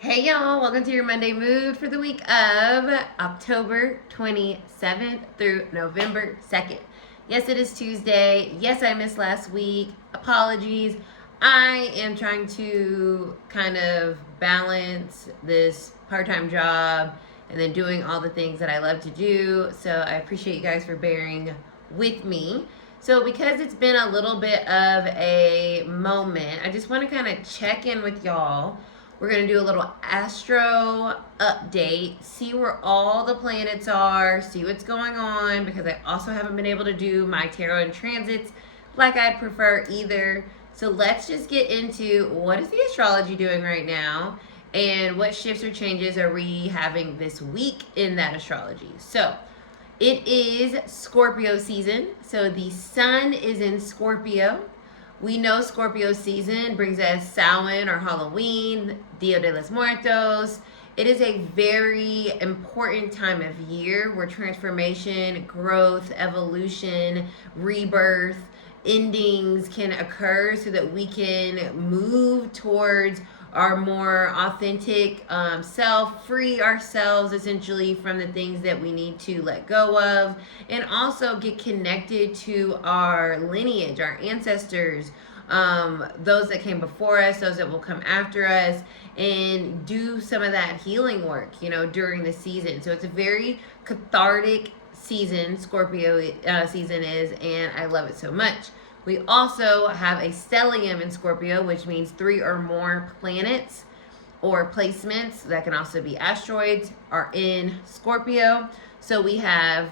Hey y'all, welcome to your Monday Mood for the week of October 27th through November 2nd. Yes, it is Tuesday. Yes, I missed last week. Apologies. I am trying to kind of balance this part time job and then doing all the things that I love to do. So I appreciate you guys for bearing with me. So, because it's been a little bit of a moment, I just want to kind of check in with y'all. We're going to do a little astro update, see where all the planets are, see what's going on, because I also haven't been able to do my tarot and transits like I'd prefer either. So let's just get into what is the astrology doing right now and what shifts or changes are we having this week in that astrology. So it is Scorpio season. So the sun is in Scorpio. We know Scorpio season brings us Samhain or Halloween, Dia de los Muertos. It is a very important time of year where transformation, growth, evolution, rebirth, endings can occur so that we can move towards our more authentic self, free ourselves essentially from the things that we need to let go of, and also get connected to our lineage, our ancestors, those that came before us, those that will come after us, and do some of that healing work, during the season. So it's a very cathartic season, Scorpio season is, and I love it so much. We also have a stellium in Scorpio, which means 3 or more planets or placements that can also be asteroids are in Scorpio. So we have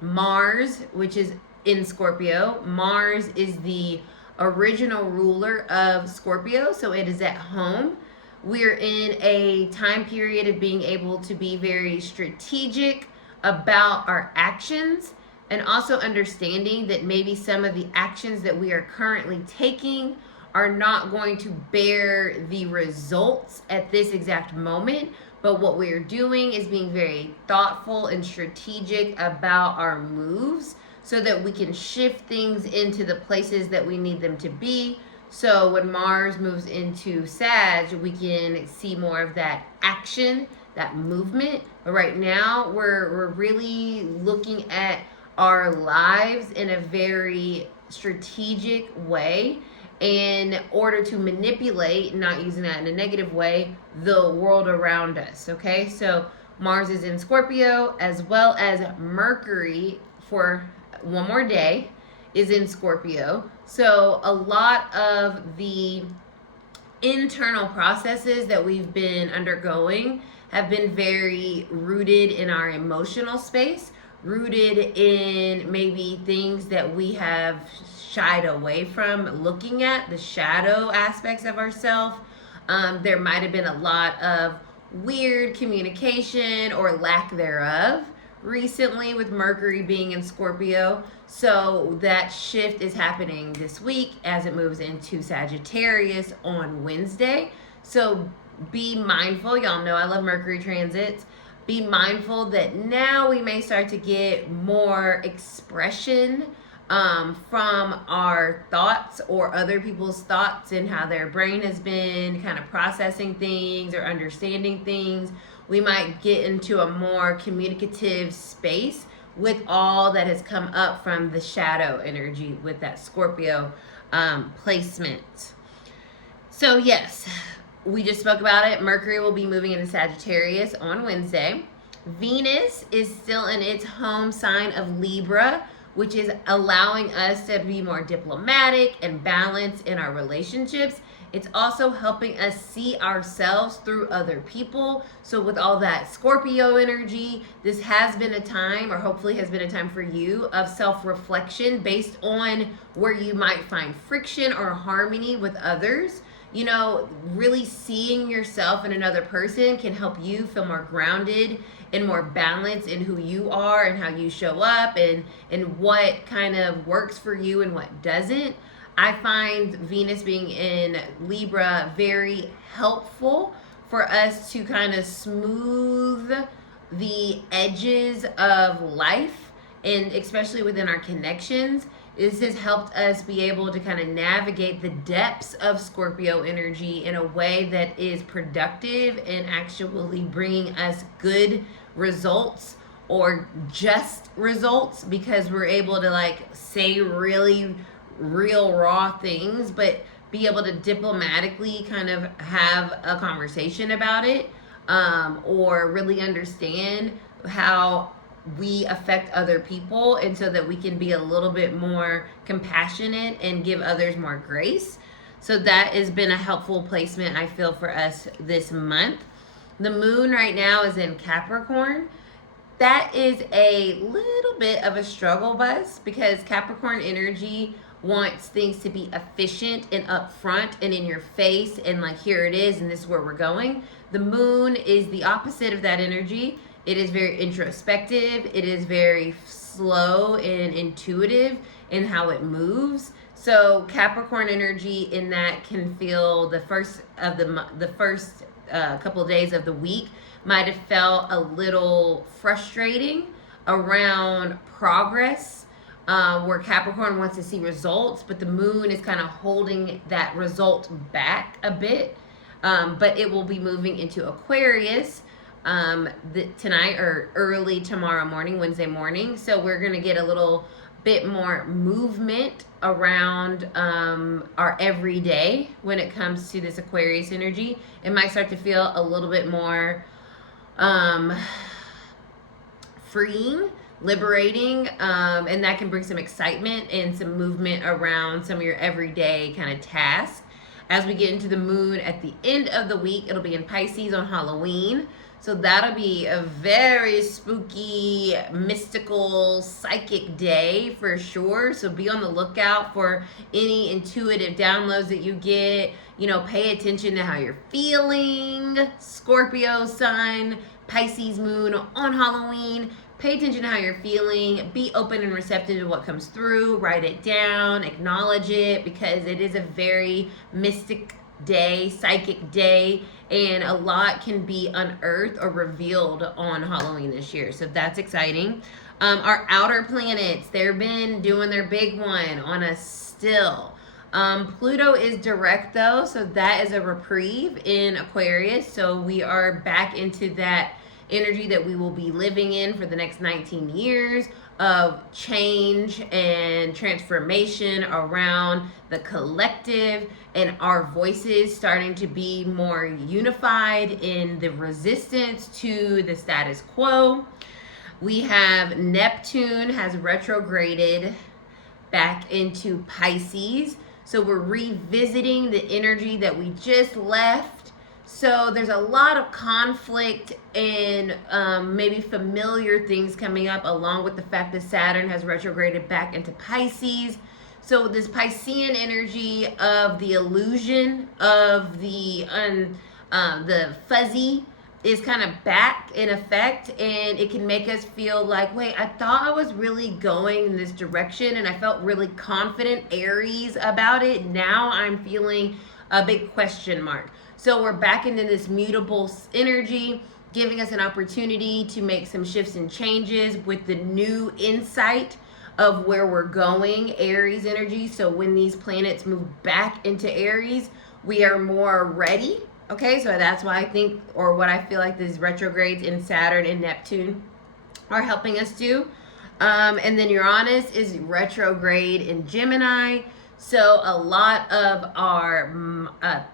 Mars, which is in Scorpio. Mars is the original ruler of Scorpio, so it is at home. We're in a time period of being able to be very strategic about our actions, and also understanding that maybe some of the actions that we are currently taking are not going to bear the results at this exact moment. But what we're doing is being very thoughtful and strategic about our moves so that we can shift things into the places that we need them to be. So when Mars moves into Sag, we can see more of that action, that movement. But right now, we're really looking at our lives in a very strategic way in order to manipulate, not using that in a negative way, the world around us. Okay, so Mars is in Scorpio, as well as Mercury for one more day is in Scorpio. So a lot of the internal processes that we've been undergoing have been very rooted in our emotional space, rooted in maybe things that we have shied away from looking at, the shadow aspects of ourselves. There might have been a lot of weird communication or lack thereof recently with Mercury being in Scorpio. So that shift is happening this week as it moves into Sagittarius on Wednesday. So be mindful. Y'all know I love Mercury transits. Be mindful that now we may start to get more expression from our thoughts or other people's thoughts and how their brain has been kind of processing things or understanding things. We might get into a more communicative space with all that has come up from the shadow energy with that Scorpio placement. So yes, we just spoke about it. Mercury will be moving into Sagittarius on Wednesday. Venus is still in its home sign of Libra, which is allowing us to be more diplomatic and balanced in our relationships. It's also helping us see ourselves through other people. So with all that Scorpio energy, this has been a time, or hopefully has been a time for you, of self-reflection based on where you might find friction or harmony with others. Really seeing yourself in another person can help you feel more grounded and more balanced in who you are and how you show up and what kind of works for you and what doesn't. I find Venus being in Libra very helpful for us to kind of smooth the edges of life, and especially within our connections, This has helped us be able to kind of navigate the depths of Scorpio energy in a way that is productive and actually bringing us good results or just results, because we're able to like say really real raw things, but be able to diplomatically kind of have a conversation about it, or really understand how we affect other people, and so that we can be a little bit more compassionate and give others more grace. So that has been a helpful placement, I feel, for us this month. The moon right now is in Capricorn. That is a little bit of a struggle bus, because Capricorn energy wants things to be efficient and upfront and in your face, and like, here it is and this is where we're going. The moon is the opposite of that energy. It is very introspective. It is very slow and intuitive in how it moves. So Capricorn energy in that can feel the first couple of days of the week might have felt a little frustrating around progress, where Capricorn wants to see results, but the moon is kind of holding that result back a bit. But it will be moving into Aquarius tonight or early tomorrow morning, Wednesday morning. So we're going to get a little bit more movement around our everyday when it comes to this Aquarius energy. It might start to feel a little bit more freeing, liberating, and that can bring some excitement and some movement around some of your everyday kind of tasks. As we get into the moon at the end of the week, it'll be in Pisces on Halloween. So that'll be a very spooky, mystical, psychic day for sure. So be on the lookout for any intuitive downloads that you get. You know, pay attention to how you're feeling. Scorpio sun, Pisces moon on Halloween. Pay attention to how you're feeling. Be open and receptive to what comes through. Write it down. Acknowledge it, because it is a very mystic day, psychic day, and a lot can be unearthed or revealed on Halloween this year. So that's exciting. Our outer planets, they've been doing their big one on us still. Pluto is direct though, so that is a reprieve in Aquarius. So we are back into that energy that we will be living in for the next 19 years of change and transformation around the collective, and our voices starting to be more unified in the resistance to the status quo. We have Neptune has retrograded back into Pisces. So we're revisiting the energy that we just left. So there's a lot of conflict and maybe familiar things coming up, along with the fact that Saturn has retrograded back into Pisces. So this Piscean energy of the illusion of the fuzzy is kind of back in effect, and it can make us feel like, wait, I thought I was really going in this direction and I felt really confident, Aries, about it. Now I'm feeling a big question mark. So we're back into this mutable energy, giving us an opportunity to make some shifts and changes with the new insight of where we're going, Aries energy. So when these planets move back into Aries, we are more ready. Okay, so that's why I think, or what I feel like these retrogrades in Saturn and Neptune are helping us do. And then Uranus is retrograde in Gemini. So a lot of our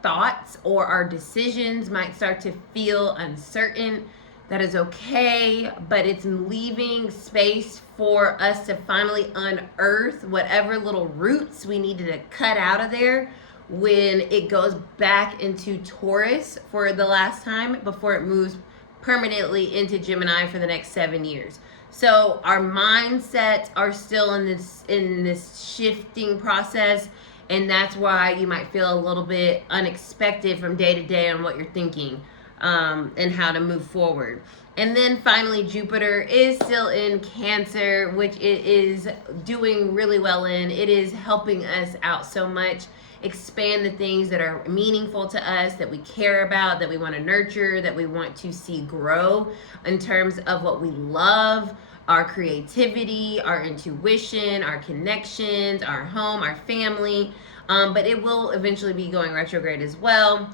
thoughts or our decisions might start to feel uncertain. That is okay, but it's leaving space for us to finally unearth whatever little roots we needed to cut out of there when it goes back into Taurus for the last time before it moves permanently into Gemini for the next 7 years. So our mindsets are still in this shifting process, and that's why you might feel a little bit unexpected from day to day on what you're thinking, and how to move forward. And then finally, Jupiter is still in Cancer, which it is doing really well in. It is helping us out so much, expand the things that are meaningful to us, that we care about, that we want to nurture, that we want to see grow in terms of what we love, our creativity, our intuition, our connections, our home, our family. But it will eventually be going retrograde as well.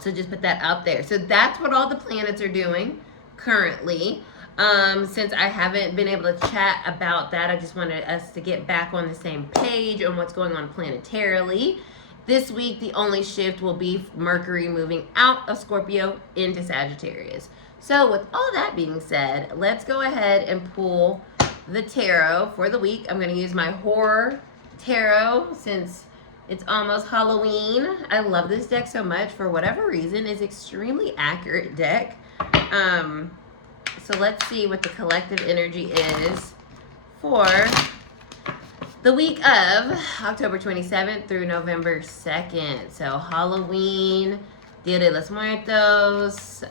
So just put that out there. So that's what all the planets are doing currently. Since I haven't been able to chat about that, I just wanted us to get back on the same page on what's going on planetarily. This week, the only shift will be Mercury moving out of Scorpio into Sagittarius. So with all that being said, let's go ahead and pull the tarot for the week. I'm going to use my horror tarot since it's almost Halloween. I love this deck so much for whatever reason. It's extremely accurate deck. So let's see what the collective energy is for the week of October 27th through November 2nd. So Halloween, Dia de los Muertos,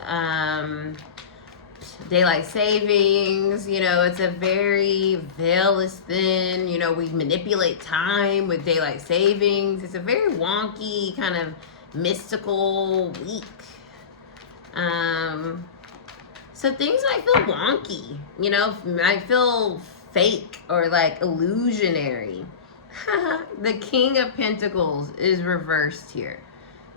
daylight savings, it's a very veil is thin, we manipulate time with daylight savings. It's a very wonky kind of mystical week. So things might feel wonky, might feel fake or like illusionary. The King of Pentacles is reversed here.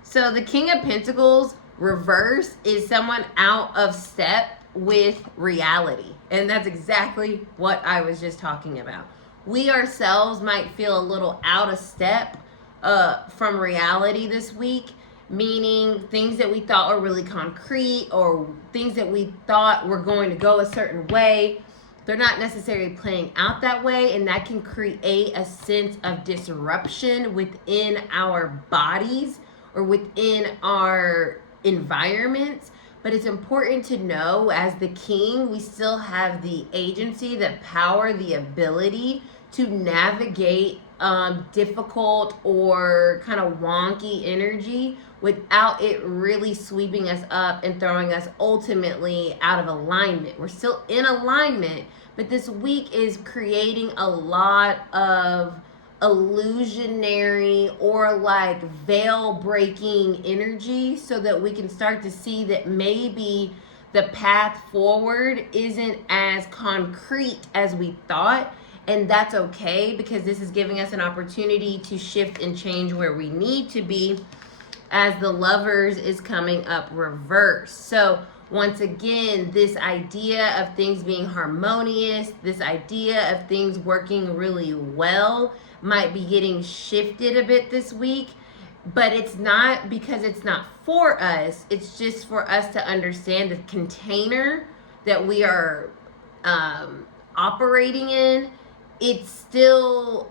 So the King of Pentacles reverse is someone out of step with reality. And that's exactly what I was just talking about. We ourselves might feel a little out of step from reality this week, meaning things that we thought were really concrete or things that we thought were going to go a certain way, they're not necessarily playing out that way, and that can create a sense of disruption within our bodies or within our environments. But it's important to know, as the king, we still have the agency, the power, the ability to navigate difficult or kind of wonky energy without it really sweeping us up and throwing us ultimately out of alignment. We're still in alignment, but this week is creating a lot of illusionary or like veil breaking energy so that we can start to see that maybe the path forward isn't as concrete as we thought. And that's okay, because this is giving us an opportunity to shift and change where we need to be, as the Lovers is coming up reverse. So once again, this idea of things being harmonious, this idea of things working really well might be getting shifted a bit this week, but it's not because it's not for us. It's just for us to understand the container that we are operating in. It's still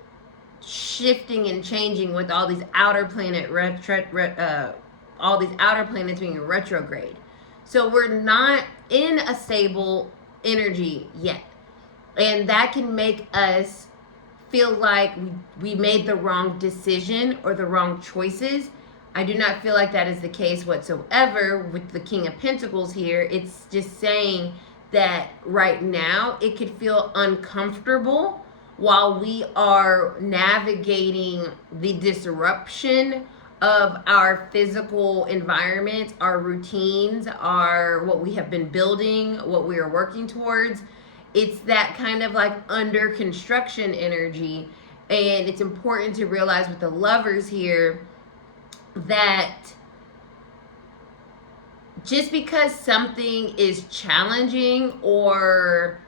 shifting and changing with all these outer planet all these outer planets being retrograde. So we're not in a stable energy yet, and that can make us feel like we made the wrong decision or the wrong choices. I do not feel like that is the case whatsoever with the King of Pentacles here. It's just saying that right now it could feel uncomfortable while we are navigating the disruption of our physical environment, our routines, what we have been building, what we are working towards. It's that kind of like under construction energy. And it's important to realize with the Lovers here that just because something is challenging or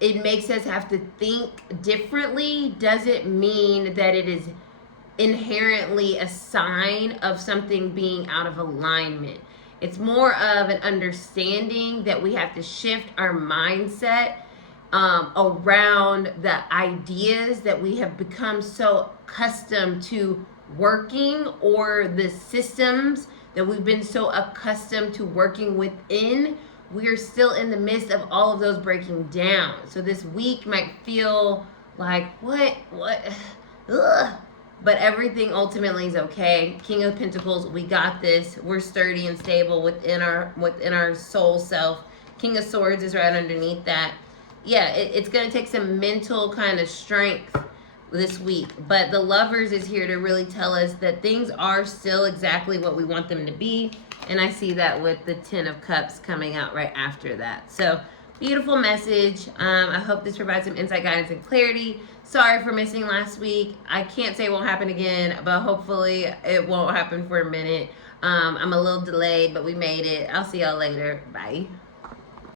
it makes us have to think differently doesn't mean that it is inherently a sign of something being out of alignment. It's more of an understanding that we have to shift our mindset around the ideas that we have become so accustomed to working, or the systems that we've been so accustomed to working within. We are still in the midst of all of those breaking down. So this week might feel like, what, ugh. But everything ultimately is okay. King of Pentacles, we got this. We're sturdy and stable within our soul self. King of Swords is right underneath that. Yeah, it's going to take some mental kind of strength this week. But the Lovers is here to really tell us that things are still exactly what we want them to be. And I see that with the Ten of Cups coming out right after that. So beautiful message. I hope this provides some insight, guidance, and clarity. Sorry for missing last week. I can't say it won't happen again, but hopefully it won't happen for a minute. I'm a little delayed, but we made it. I'll see y'all later. Bye.